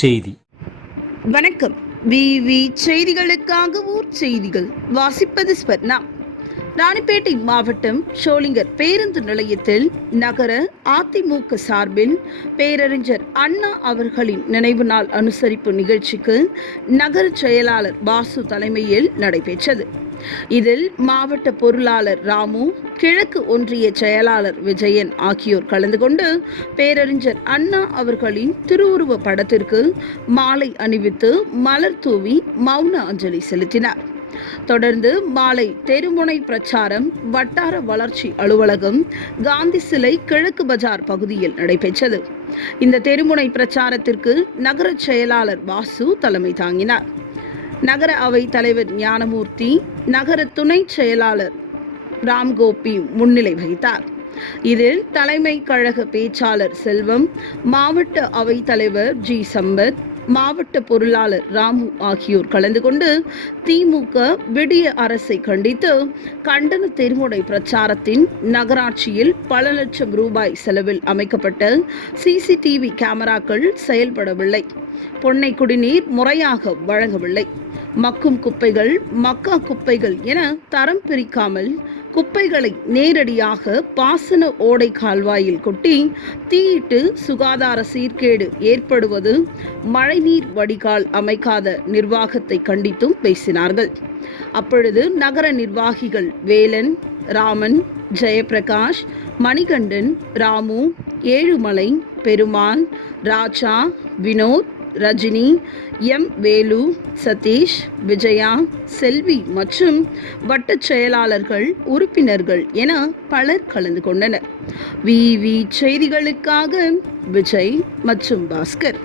செய்தி. வணக்கம். விவி செய்திகளுக்காக ஊர் செய்திகள். வாசிப்பது ஸ்வர்ணா. ராணிப்பேட்டை மாவட்டம் ஷோலிங்கர் பேருந்து நிலையத்தில் நகர அதிமுக சார்பில் பேரறிஞர் அண்ணா அவர்களின் நினைவு நாள் அனுசரிப்பு நிகழ்ச்சிக்கு நகர செயலாளர் பாசு தலைமையில் நடைபெற்றது. இதில் மாவட்ட பொருளாளர் ராமு கிழக்கு ஒன்றிய செயலாளர் விஜயன் ஆகியோர் கலந்து கொண்டு பேரறிஞர் அண்ணா அவர்களின் திருவுருவ படத்திற்கு மாலை அணிவித்து மலர் தூவி மௌன அஞ்சலி செலுத்தினார். தொடர்ந்து மாலை தெருமுனை பிரச்சாரம் வட்டார வளர்ச்சி அலுவலகம் காந்தி சிலை கிழக்கு பஜார் பகுதியில் நடைபெற்றது. இந்த தெருமுனை பிரச்சாரத்திற்கு நகர செயலாளர் வாசு தலைமை தாங்கினார். நகர அவை தலைவர் ஞானமூர்த்தி நகர துணை செயலாளர் ராம்கோபி முன்னிலை வகித்தார். இதில் தலைமை கழக பேச்சாளர் செல்வம் மாவட்ட அவைத்தலைவர் ஜி சம்பத் மாவட்ட பொருளாளர் ராமு ஆகியோர் கலந்து கொண்டு திமுக விடிய அரசை கண்டித்து கண்டன தெருமுனை பிரச்சாரத்தின் நகராட்சியில் பல லட்சம் ரூபாய் செலவில் அமைக்கப்பட்ட சிசிடிவி கேமராக்கள் செயல்படவில்லை. பொன்னை குடிநீர் முறையாக வழங்கவில்லை. மக்கும் குப்பைகள் மக்கா குப்பைகள் என தரம் பிரிக்காமல் குப்பைகளை நேரடியாக பாசன ஓடை கால்வாயில் கொட்டி தீயிட்டு சுகாதார சீர்கேடு ஏற்படுவது மழைநீர் வடிகால் அமைக்காத நிர்வாகத்தை கண்டித்தும் பேசினார்கள். அப்பொழுது நகர நிர்வாகிகள் வேலன் ராமன் ஜெயபிரகாஷ் மணிகண்டன் ராமு ஏழுமலை பெருமாள் ராஜா வினோத் ரஜினி எம். வேலு சதீஷ் விஜயா செல்வி மற்றும் வட்டச் செயலாளர்கள் உறுப்பினர்கள் என பலர் கலந்து கொண்டனர். விவி செய்திகளுக்காக விஜய் மற்றும் பாஸ்கர்.